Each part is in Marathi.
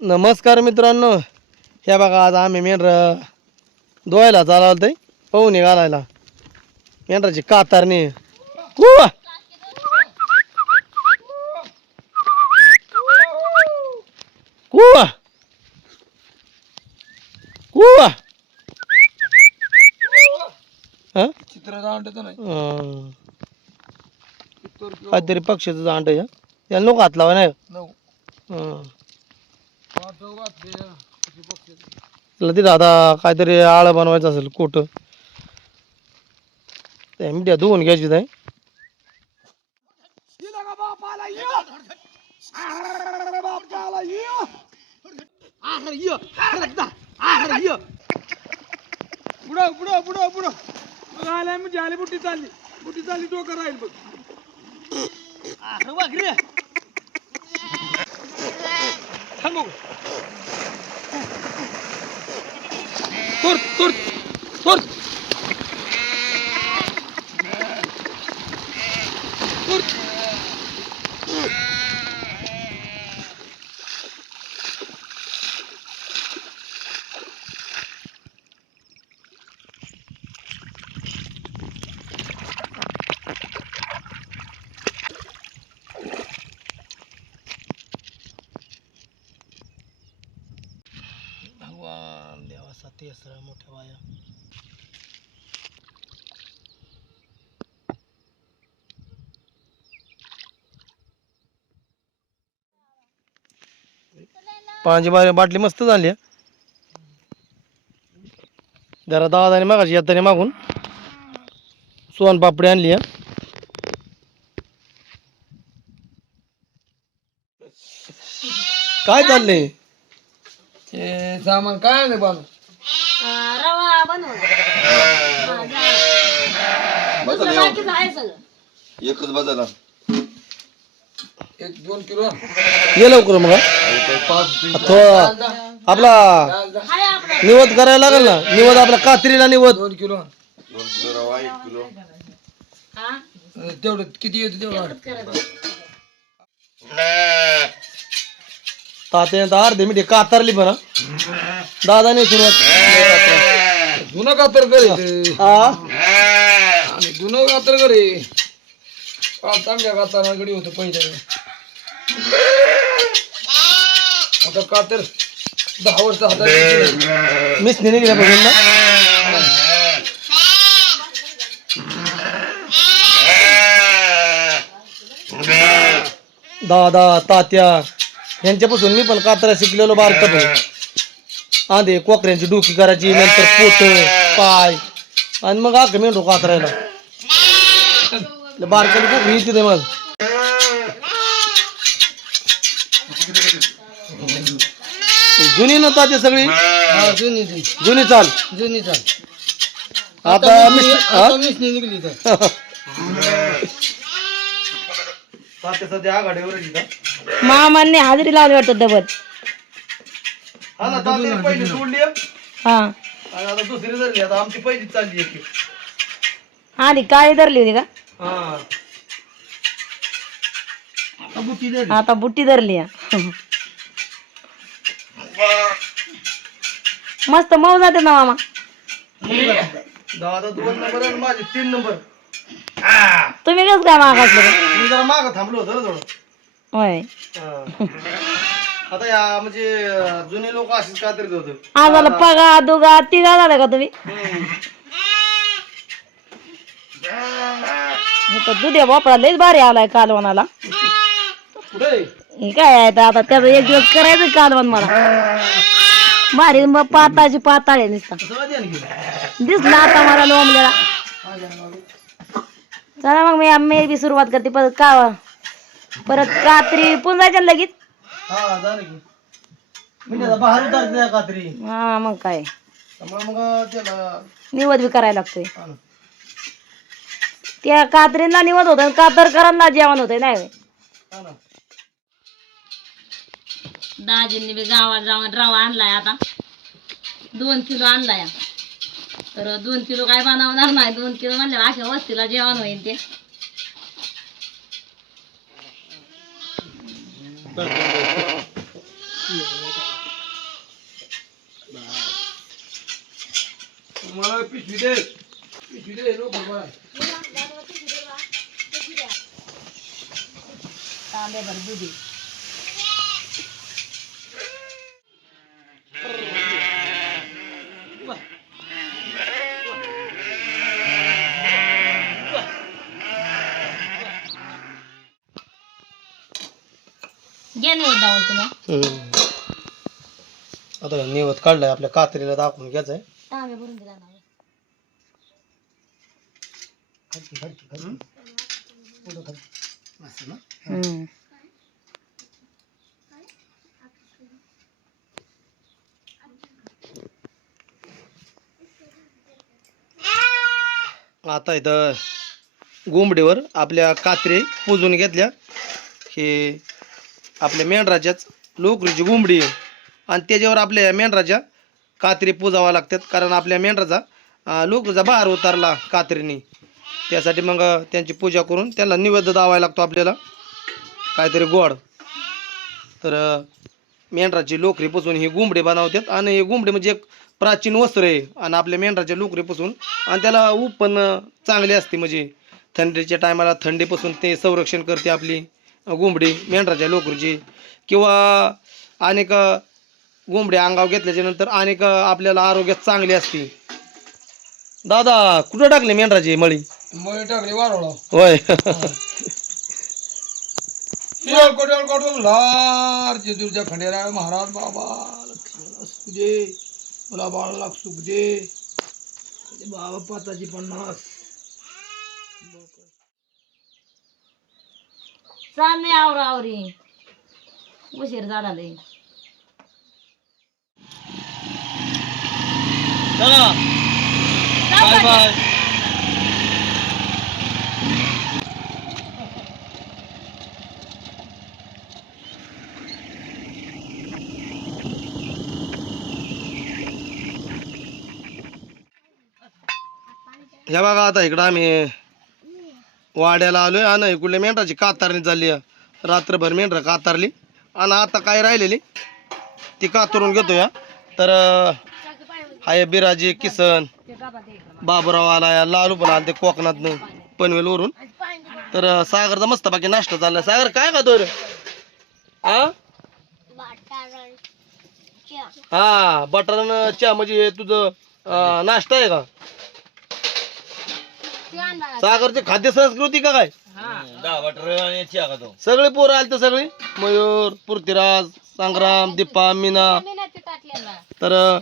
नमस्कार मित्रांनो. हे बघा आज आम्ही मेंढर धुवायला चालवलं ते पाहुणे घालायला. मेंढराची कातारणी. कुवा कुवा कुवा हा? नाही. काहीतरी पक्षाचं आहे. याला नको हात लावा नाही नऊ तिथं आता काहीतरी आळं बनवायचं असेल कोट ते धुवून घ्यायची ताई पुढं पुढं पुढं पुढं बघ आल्या म्हणजे आली बुट्टी चालली बुट्टी चालली डोकं राहील बघ थांबव तोर तोर तोर देवाचा तेसरा मोठ्या बाया पाण्याची बारी बाटली मस्त झाली आहे. जरा दादाने मागाशी येताना मागून सोन पापडी आणली आहे. काय चाललंय हे सामान काय नाही बाबा रवा बनवला बाकीचं आहे सगळं. एकच बाजाला एक दोन किलो. ये लवकर मग आपला हाय आपलं. निवद करायला लागेल ना. निवद आपला कात्रीला निवद. दोन किलो. दोन किलो रवा एक किलो. हा? तेवढं किती येतं तेवढं. करायचं. तात्या तर अर्धे मिठी कातारली पण. दादाने सुरुवात जुनं कातर करे हा आणि जुनं कातर करे. चांगल्या काताना गडी होतं पहिले. आता कातर दहा वर्ष हातात मिसनी निघल्यापासून ना? दादा तात्या. यांच्यापासून मी पण कातरा शिकलेलो बारकं पण आधी कोकऱ्यांची डोकी करायची नंतर पोत पाय. आणि मग आख मेंढो कातरायला. बारकाली कोकरी येते ते मग? जुनी ना तात्या सगळी? हा, जुनी जुनी. चाल. जुनी चाल. आता हा? मिसनी निघली सध्या आघाडीवर. मामांनी हाजरी लावली वाटतं डबल हा ना तात्याने पहिली सोडली आहे. हा. आणि आता दुसरी धरली आता आमची पहिलीच चालली आहे आधी काळी धरली होती का? हा. आता बुट्टी धरली. आहे. मस्त मऊ जाते ना मामा. दादा दोन नंबर आणि माझे तीन नंबर. तुम्ही कसं काय मागासले मी जरा मागं थांबलो होतो ना थोडं. होय. आता या म्हणजे जुने लोक अशीच कात्रीत होत. आम्हाला पगा दुगा तिघा झाला का तुम्ही? हे तर दुध्या भोपळा लयच भारी आलाय कालवणाला कुठे? हे काय आहे तर आता त्याचं एक दिवस करायचं कालवण मला. भारी मग पाताची पाताळ नुसता. सगळं द्या. दिसला आता मला लोंबलेला. चला मग मी मी बी सुरुवात करते परत का परत कात्री पुंजायच्या ना लगेच? हा झालं की. आता बाहेर उतारते त्या कात्री. मग काय? त्यामुळे मग त्याला निवद बी करायला लागतोय. हा. त्या कात्रीला निवद होतं कातरकरांना जेवण होतंय नाही होय. हा ना. दाजींनी बी गावात जाऊन रवा आणलाय आता. दोन किलो आणलाय. तर दोन किलो काय बनवणार नाही. दोन किलो म्हणले अशा वस्तीला जेवण होईल ते. मला पिशवी दे पिशवी दे बाबा. दुधी घ्या हम्म. आता निवत काढलाय आपल्या कात्रीला दाखवून घ्यायचंय तांब्या भरून दिला ना असं ना? आता इथं गुंबडीवर आपल्या कात्रे पुजून घेतल्या. हे आपल्या मेंढराच्याच लोकरीची गुंबडी आहे. आणि त्याच्यावर आपल्या मेंढराच्या कात्री पुजावा लागतात. कारण आपल्या मेंढराचा लोकचा बाहेर उतारला कात्रीने. त्यासाठी मग त्यांची पूजा करून त्यांना निवेद्य दावायला लागतो आपल्याला. काहीतरी गोड. तर अं, मेंढराची लोकरीपासून ही गुंबडे बनवतात. आणि हे गुंबडे म्हणजे एक प्राचीन वस्त्र आहे. आणि आपल्या मेंढराच्या लोकरीपासून आणि त्याला ऊब पण चांगली असते. म्हणजे थंडीच्या टायमाला थंडीपासून ते संरक्षण करते आपली गुंबडी मेंढराच्या लोकरीची. किंवा अनेक अं, गुंबडी अंगावर घेतल्याच्या नंतर अनेक आपल्याला आरोग्यात चांगली असते. दादा कुठं टाकले मेंढराची मळी? मग टाकले वारवला होय. खंडेराय महाराज बाबा लक्ष्मण दे. मला बाळ लाख सुख दे. ते बाबा पाताची पन्नास. चालले आवरा आवरी. उशीर झाला लय चला. बाय बाय ह्या बघा आता इकडं आम्ही वाड्याला आलोय आणि इकडल्या मेंढराची कातारणी चालली आहे. रात्रभर मेंढरं कातारली आणि आता काय राहिलेली? ती कातरून घेतो या तर हाय बिराजी किसन बाबुराव आला लालू पण आला ते कोकणातनं पनवेल वरून. तर सागरचा मस्त बाकी नाश्ता चाललाय. सागर काय खातो रे? हा हा बटर चहा म्हणजे तुझं नाश्ता आहे का? सागरची खाद्य संस्कृती का काय? सगळे पोरं आले तर सगळे? मयूर पृथ्वीराज संग्राम दीपा मीना तर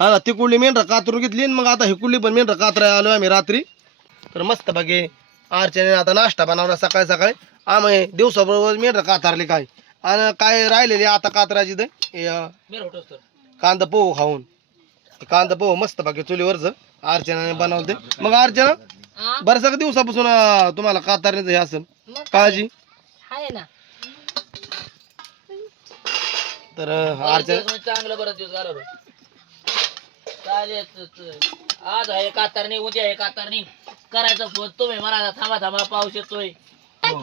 हा ना तिकुडली मेंढरा कातरून घेतली आणि मग आता हिकुडली पण मेंढरा कातराय आलो आम्ही रात्री. तर मस्त बाकी आरच्याने आता नाश्ता बनवला सकाळी सकाळी. आम्ही दिवसाबरोबर मेंढरा कातारली काय. आणि काय राहिलेली आता कातराची ते? हे, अं, कांदा पोहू खाऊन. ते कांदा पोहू मस्त बाकी चुलीवरच. अर्चनाने बनवते मग अर्चना बरं सगळं दिवसापासून अं, तुम्हाला कातारण्याचं हे असेल. काळजी. आहे ना. तर चांगलं बरं दिवस घालवलं? चालेल आज आहे कातरणी उद्या आहे कातरणी. करायचं फोन तुम्ही म्हणा थांबा थांबा पाऊस येतोय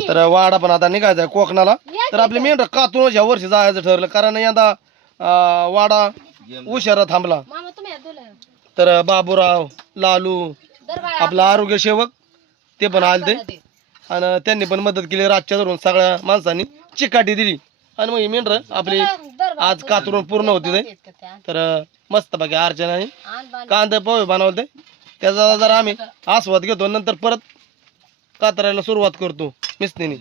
तर वाडा पण आता निघायचा आहे कोकणाला. तर आपले मेंढर कातून ह्या वर्षी जायचं ठरलं कारण यंदा अं, वाडा उशिरा थांबला. तर बाबूराव लालू आपला आरोग्य सेवक ते पण आले ते आणि त्यांनी पण मदत केली रातच्या धरून सगळ्या माणसांनी चिकाटी दिली. आणि मग ही मेंढर आपली आज कातरून पूर्ण होती ते. तर मस्त बाकी अर्चनाने कांदा पोहे बनवते त्याचा जरा आम्ही आस्वाद घेतो. नंतर परत कातरायला सुरुवात करतो. मिस्त्रीने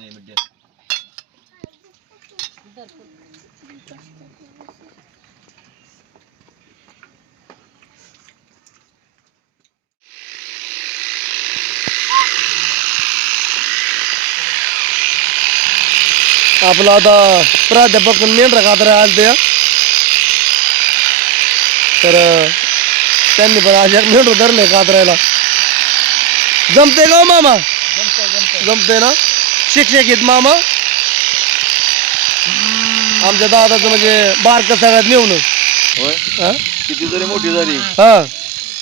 आपला आता प्राध्यापक मेंढरा कातरा आलते तर त्यांनी पण आज एक मेंढर धरले कातरायला. जमते का हो मामा? जमते ना? शिक्षक आहेत मामा. आमच्या दादाचं म्हणजे बारक सगळ्यात नेऊन. हा? किती जरी मोठी झाली हा.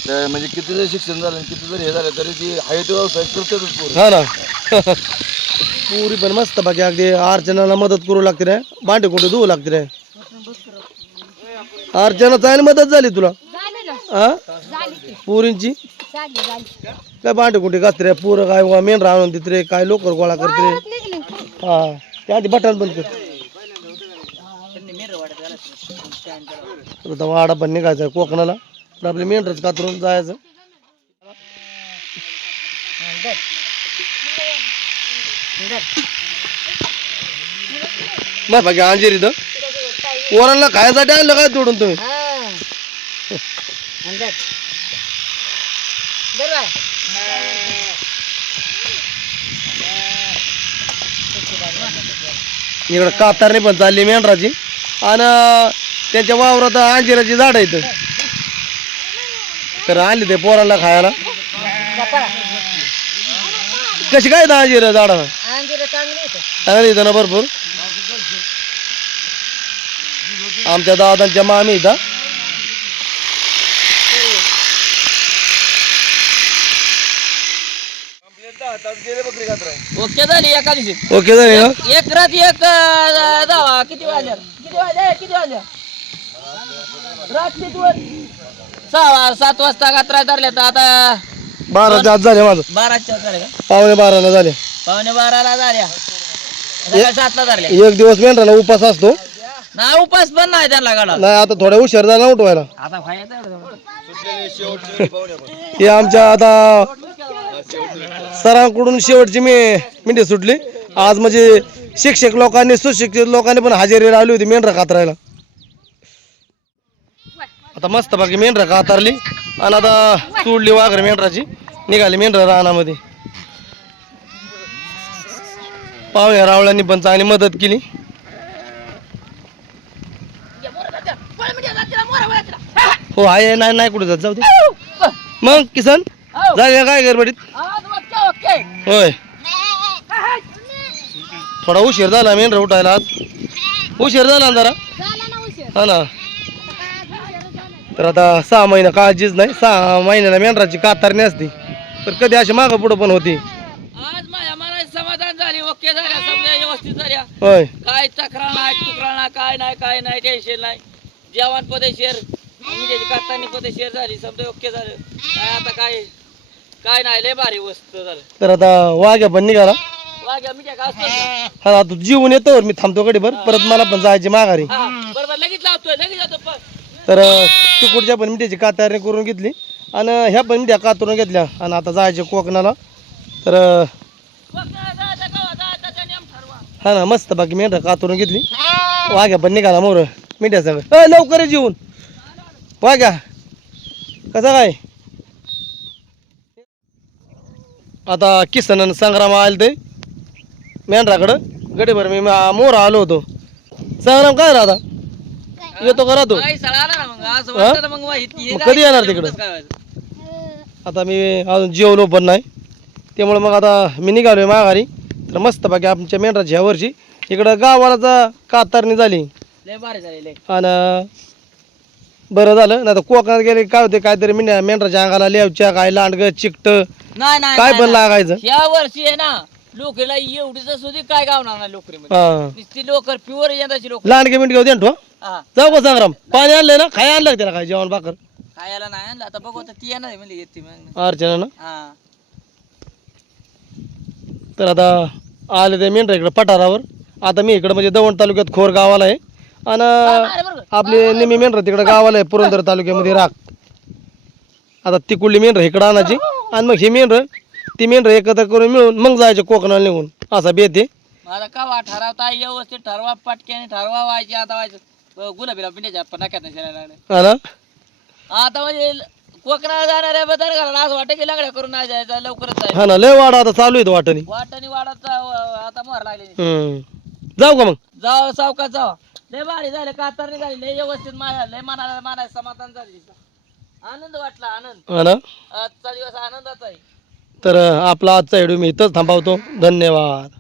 तर म्हणजे किती जरी शिक्षण झालं आणि किती जरी हे झालं तरी ती हाय तो व्यवसाय करतातच पोरं. हा ना. पुरी पण मस्त बाकी अगदी अर्चनाला मदत करू लागते रे. भांडे कुठे धुवू लागते रे? अर्चना चांगली मदत झाली तुला? हा पुरींची? काय भांडे कुठे घातरे पुरं काय मेंढरा आणून देत रे? काय लोकर गोळा करते हा. त्या आधी बटन बंद कर. वाडा पण निघायचा कोकणाला. आपले मेंढरच कातरून जायचं. मग बाकी अंजीर इथं. पोरांना खायसाठी आणलं काय तोडून तुम्ही? इकडं कातारणी पण चालली मेंढराची. आणि त्यांच्या वावरात अंजिराची झाड आहेत. तर आणली ते पोरांना खायला. कशी काय अंजीर झाडा चांगली इथं ना भरपूर. आमच्या दादांच्या मामी इथं. ओके झाली एका दिवशी. ओके झाले ना? एक रात एक अं, जावा. किती वाजल्या किती वाजल्या किती वाजल्या रात्री दोन सहा वा- सात वाजता कात्रा धरल्या तर आता बाराच्या आत झाले माझं. बाराच्या झाल्या का? पावणे बाराला झाले. पावणे बाराला झाल्या. सकाळी सातला धरल्या एक दिवस मेंढराला उपास असतो. ना उपास पण नाही त्यांना गाडा नाही आता थोड्या हुशार झाला उठवायला. आता खायचं एवढं. हे आमच्या आता सरांकडून शेवटची मी मिंडी सुटली. आज म्हणजे शिक्षक लोकांनी सुशिक्षित लोकांनी पण हजेरी लावली होती मेंढरा कातरायला. आता मस्त बाकी मेंढरा कातारली आणि आता सोडली वाघर मेंढराची. निघाली मेंढरा रानामध्ये. पाहुण्या रावळ्यांनी पण चांगली मदत केली. हो आहे नाही नाही कुठे जात जाऊ दे. मग किसन? झाले काय गडबडीत? होय. थोडा उशीर झाला मेंढरा उठायला आज. उशीर झाला ना जरा? हा ना. तर आता सहा महिना काळजीच नाही. सहा महिन्याला मेंढराची कातारणी असते. तर कधी अशी मागं पुढं पण होती आज माझ्या मनात समाधान झाली ओके झाल्या समजा व्यवस्थित झाल्या. होय. काय तक्रार नाही तुकरार नाही काय नाही काय नाही टेन्शन नाही. जेवण पदेशीर म्हणजे कातानी पदेशीर झाली समजा ओके झालं. काय आता काय काय नाही लय भारी वस्तू झालं. तर आता वाघ्या पण निघाला. वाघ्या मी काय असतो ना. हा आता जीवन येतो मी थांबतो कडे भर. परत मला पण जायची माघारी. हा बरोबर लगेच लावतोय लगेच जातो पण. तर तिकडच्या पण मिठ्याची कातारणी करून घेतली. आणि ह्या पण मिठ्या कातरून घेतल्या. आणि आता जायचे कोकणाला. तर ते हा ना मस्त बाकी मेंढरा कातरून घेतली. वाघ्या पण निघाला मोर. मिठ्या सगळं. अ लवकर ये जेवून. वाघ्या कसा काय? आता किसन संग्राम आले ते. मेंढराकडं. गडीभर मी मा- मोर आलो होतो. संग्राम काय राहता येतो का राहतो? कधी येणार तिकडं? आता मी अजून जेवलो पण नाही. त्यामुळे मग आता मी निघालोय माघारी. तर मस्त बाकी आमच्या मेंढराची ह्या वर्षी इकडं गावाला जा कातारणी झाली. लय भारी झाले लय. आणि बरं झालं. नाही तर कोकणात गेले काय होते काहीतरी मेंढ्या मेंढराच्या अंगाला लेवच्या काय लांडग चिकट नाही नाही काय नाही, पण नाही. लागायचं. ह्या वर्षी आहे ना लोकला एवढीच सुधी काय गावणार ना हा. नुसती लोकर प्युअर यंदाची लोक लांडगे मिंडगे होते ना हा. जाऊ का संग्राम पाणी आणलंय ना खाय आणलं का त्याला काय जेवण भाकर? खायला नाही आणलं. आता बघू आता ती येणार आहे म्हणली येते मग अर्चना ना हा. तर आता आले ते मेंढरा इकडं पठारावर. आता मी इकडं म्हणजे दवंड तालुक्यात खोर गावाला आहे. आणि आपली निमी मेंढर तिकडे गावाला आहे पुरंदर तालुक्यामध्ये राख. आता ती कुठली मेंढर इकडं आणायची. आणि मग ही मेंढर ती मेंढर एकत्र करून मिळून मग जायचे कोकणाला निघून. असा बेत आहे. माझा कावा ठरवता व्यवस्थित ठरवा पटक्याने ठरवा व्हायचे आता व्हायचं. गुलाबीला पिंड्याच्या नक्यात नाही आता म्हणजे कोकणाला जाणाऱ्या बदल घाला असं वाटतं की लंगड्या करून नाही जायचं लवकरच जायचं. हा ना लय वाडा आता चालू आहे वाटणी. वाटणी वाढत आता मोहर लागले हम्म. जाऊ का मग? जाव सावकाश जावा लय भारी झाले कातर निघाली लय व्यवस्थित माझ्या लय मनाला मनाला समाधान झाली आनंद वाटला आनंद. हा ना? आजचा दिवस आनंदाचा आहे. तर आपला आजचा व्हिडिओ मी इथंच थांबवतो. धन्यवाद.